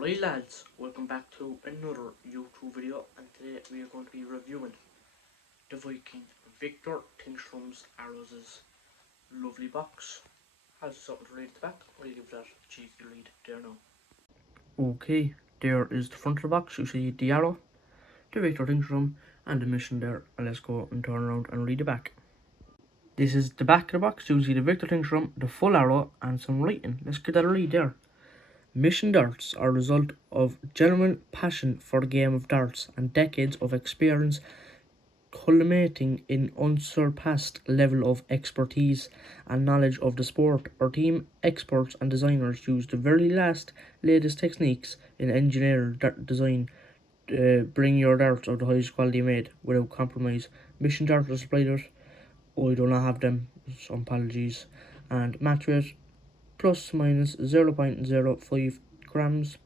Alright lads, welcome back to another YouTube video, and today we are going to be reviewing the Viking Victor Thingstrom's Arrows' lovely box. Has something to read at the back. I'll give that a cheeky read there now. Okay, there is the front of the box. You see the arrow, the Victor Thingstrom and the mission there, and let's go and turn around and read the back. This is the back of the box. You see the Victor Thingstrom, the full arrow and some writing. Let's get that a read there. Mission darts are a result of genuine passion for the game of darts and decades of experience culminating in unsurpassed level of expertise and knowledge of the sport. Our team experts and designers use the very latest techniques in engineering design to bring your darts of the highest quality made without compromise. Mission darts are suppliers. I do not have them, some apologies. And match rate plus minus 0.05 grams.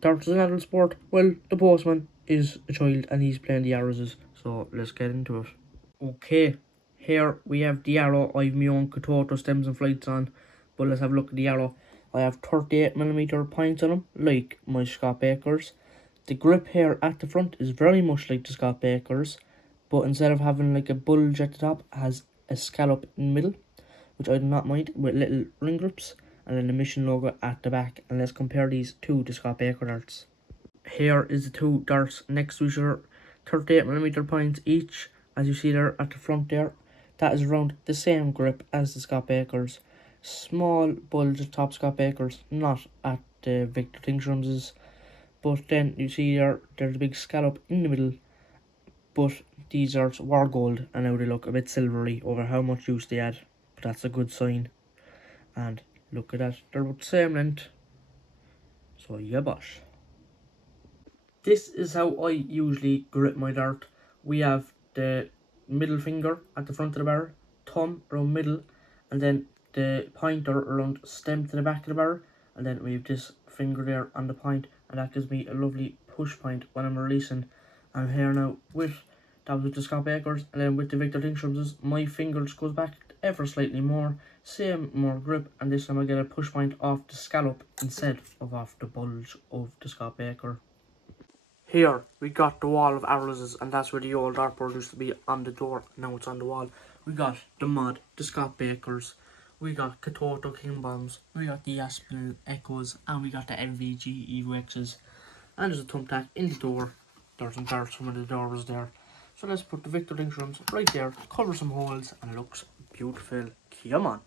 Darts is an adult sport. Well, the postman is a child and he's playing the arrows, so let's get into it. Okay, here we have the arrow. I've my own Katoto stems and flights on, but let's have a look at the arrow. I have 38mm points on them, like my Scott Baker's. The grip here at the front is very much like the Scott Baker's, but instead of having like a bulge at the top, it has a scallop in the middle, which I do not mind, with little ring grips, and then the mission logo at the back. And let's compare these to the Scott Baker darts. Here is the two darts next to each other, 38mm points each, as you see there at the front there. That is around the same grip as the Scott Baker's. Small bulge at top Scott Baker's, not at the Victor Thingstrom's. But then you see there's a big scallop in the middle. But these darts were gold and now they look a bit silvery over how much use they had. But that's a good sign. And look at that, they're about the same length. So yeah bosh. This is how I usually grip my dart. We have the middle finger at the front of the barrel, thumb around middle, and then the pointer around stem to the back of the barrel, and then we have this finger there on the point, and that gives me a lovely push point when I'm releasing. And here now that was with the Scott Baker's, and then with the Victor Thingstrom's, my finger just goes back ever slightly more, same more grip, and this time I get a push point off the scallop instead of off the bulge of the Scott Baker. Here we got the wall of arrows, and that's where the old dartboard used to be on the door. Now it's on the wall. We got the mod, the Scott Bakers, we got Katoto King Bombs, we got the Aspinall Echoes, and we got the MVG Evo X's. And there's a thumbtack in the door. There's some darts from when the door was there. So let's put the Victor Thingstrom's right there, cover some holes, and it looks beautiful. Come on.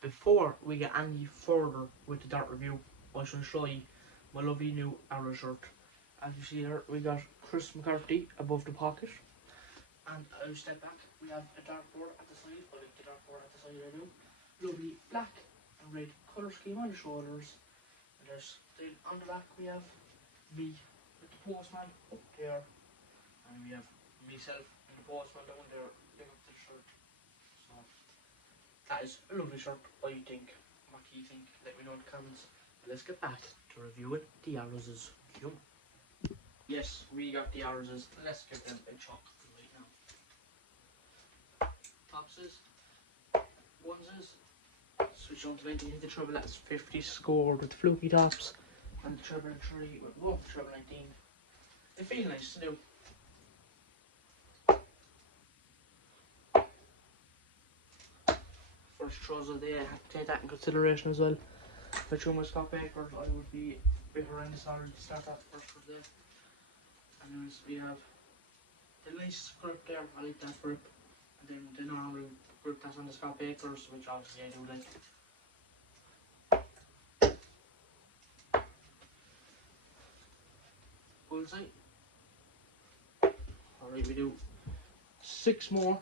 Before we get any further with the dart review, I shall show you my lovely new arrow shirt. As you see there, we got Chris McCarthy above the pocket. And I'll step back, we have a dartboard at the side. I like the dartboard at the side I do. Lovely black and red colour scheme on the shoulders. And there's on the back we have me with the postman up there. And we have myself and the postman down there, big up to the shirt. So that is a lovely shirt, I think. What do you think? Let me know in the comments. But let's get back to reviewing the arrows. Yes, we got the arrows. Let's give them a chop right now. Topses, oneses, switch on to 19, hit the treble, that's 50 scored with fluky tops, and the treble 3 with both treble 19. They feel nice to do. First throws of the day, I have to take that in consideration as well. If I threw my Scott Baker, I would be a bit horrendous already to start that first for the day. And then we have the nice grip there, I like that grip. And then the normal grip that's on the Scott Baker's, which obviously I do like. Bullseye. Alright, we do 6 more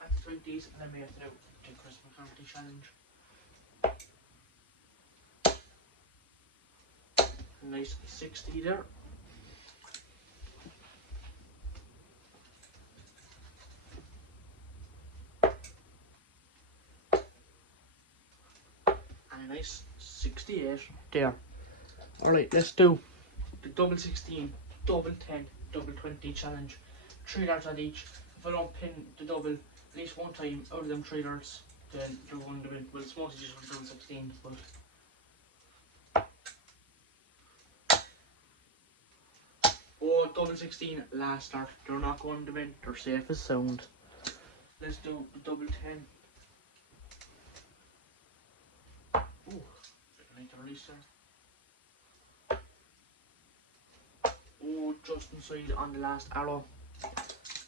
at the 20s, and then we have to do the Chris McCarthy challenge. A nice 60 there. And a nice 68 there. Alright, let's do the double 16, double 10, double 20 challenge. 3 darts at each. If I don't pin the double at least one time out of them 3 darts, then they're going to win. Well, it's mostly just for double 16, but double 16 last start. They're not going to win. They're safe as sound. Let's do the double 10. Ooh, I need to release there. Oh, just inside on the last arrow.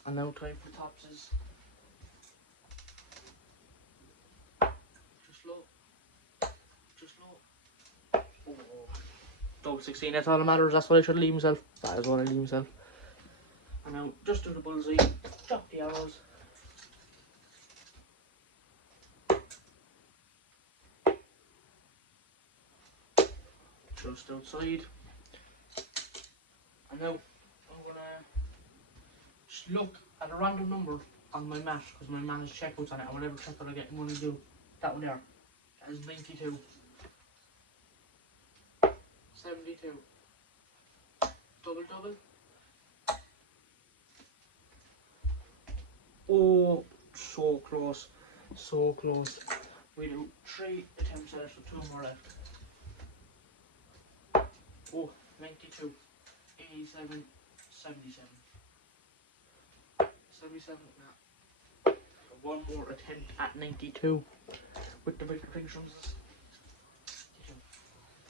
And now time for topses. Just low. Just low. Oh, double 16, that's all that matters. That's what I should leave myself. That is what I leave myself. And now just do the bullseye. Drop the arrows. Just outside. And now I'm gonna just look at a random number on my mat, because my mat has checkouts on it, and whatever checkout I get, I'm gonna do that one there. That is 92. 72. Double double. Oh, so close. So close. We do 3 attempts at it, so 2 more left. Oh, 92. 87. 77. 77 now. One more attempt at 92 with the big thingstrums.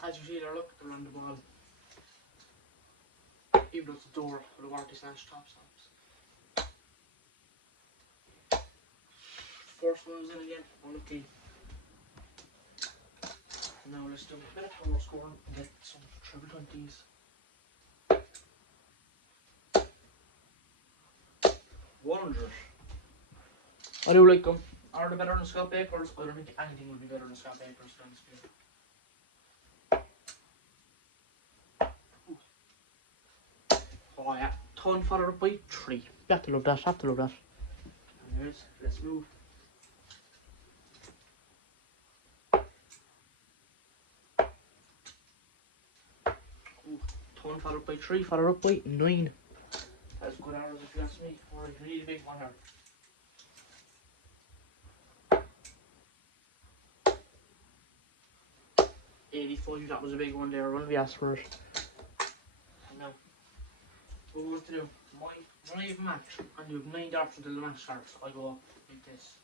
As you see there, look, they're on the ball. Even though it's a door, the warranty slash top stops. First one was in again, unlucky. Now let's do a bit of power scoring and get some triple 20s. 100. I do like them. Are they better than Scott Baker's? I don't think anything would be better than Scott Baker's. Oh yeah, ton followed up by 3. You have to love that, have to love that. Anyways, let's move. Ooh, ton followed up by 3, followed up by 9. That's good arrows if you ask me. Alright, we need a big one here. 85, that was a big one there, when we asked for it. And now, what we're going to do, when I have a match, and you have 9 darts until the match starts, I go like this.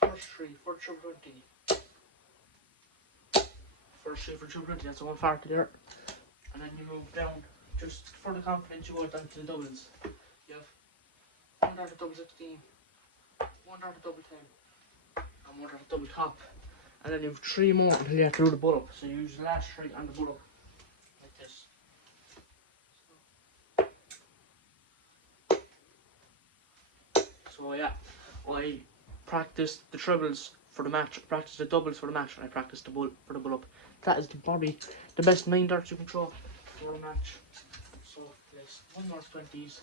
First 3 for triple 20. First 3 for triple 20, that's the 140 there. And then you move down, just for the confidence, you go down to the doubles. You have 1 dart at double 16, 1 dart at double 10, and 1 dart at double top. And then you have 3 more until you have to do the bull up. So you use the last 3 and the bull up. Like this. So yeah, I practice the trebles for the match, I practice the doubles for the match, and I practice the bull for the bull up. That is probably the best 9 darts you can throw for a match. So there's 1 more 20s.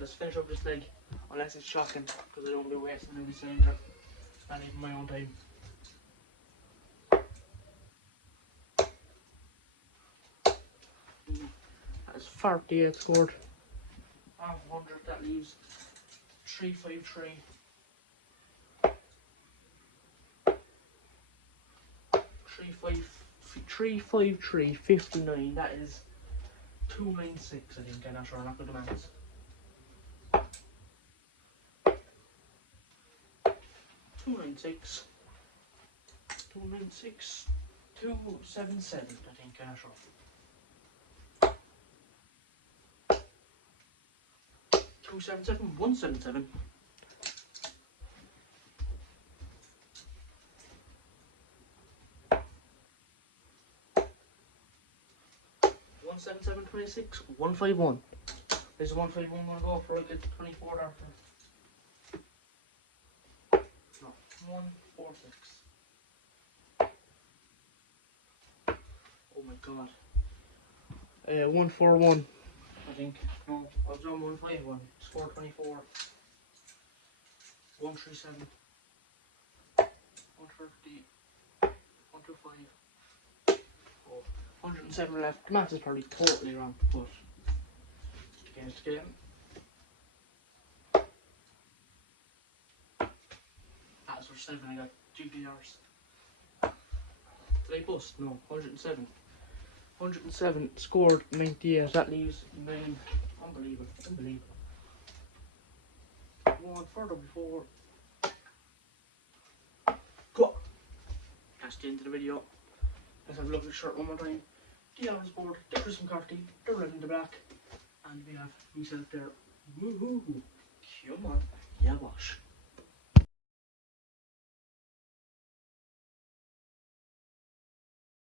Let's finish up this leg, unless it's shocking, because I don't want to be wasting any cylinder, and even my own time. That's 48 scored. I have 100, that leaves 353. 353, 59, that is 296, I think. I'm not sure, I'm not good at maths. 296, 296, 277, I think, I'm not sure. 277, 177. 177, 26, 151. This is 151, I'm going to go for a good 24 after. No, 146. Oh my god. 141, I think. No, I was on 151. Score 24. 137. 130. 125. Oh, 107 left. The math is probably totally wrong, but against the game. That's for 7. I got GPRs. Did I bust? No, 107. 107 scored 98. That leaves 9. Unbelievable. Unbelievable. One further before. Go. That's the end of the video. Let's have a look at the shirt one more time. The yellow board, the Chris McCarthy, the red and the black. And we have myself there. Woohoo! Come on. Yeah, wash.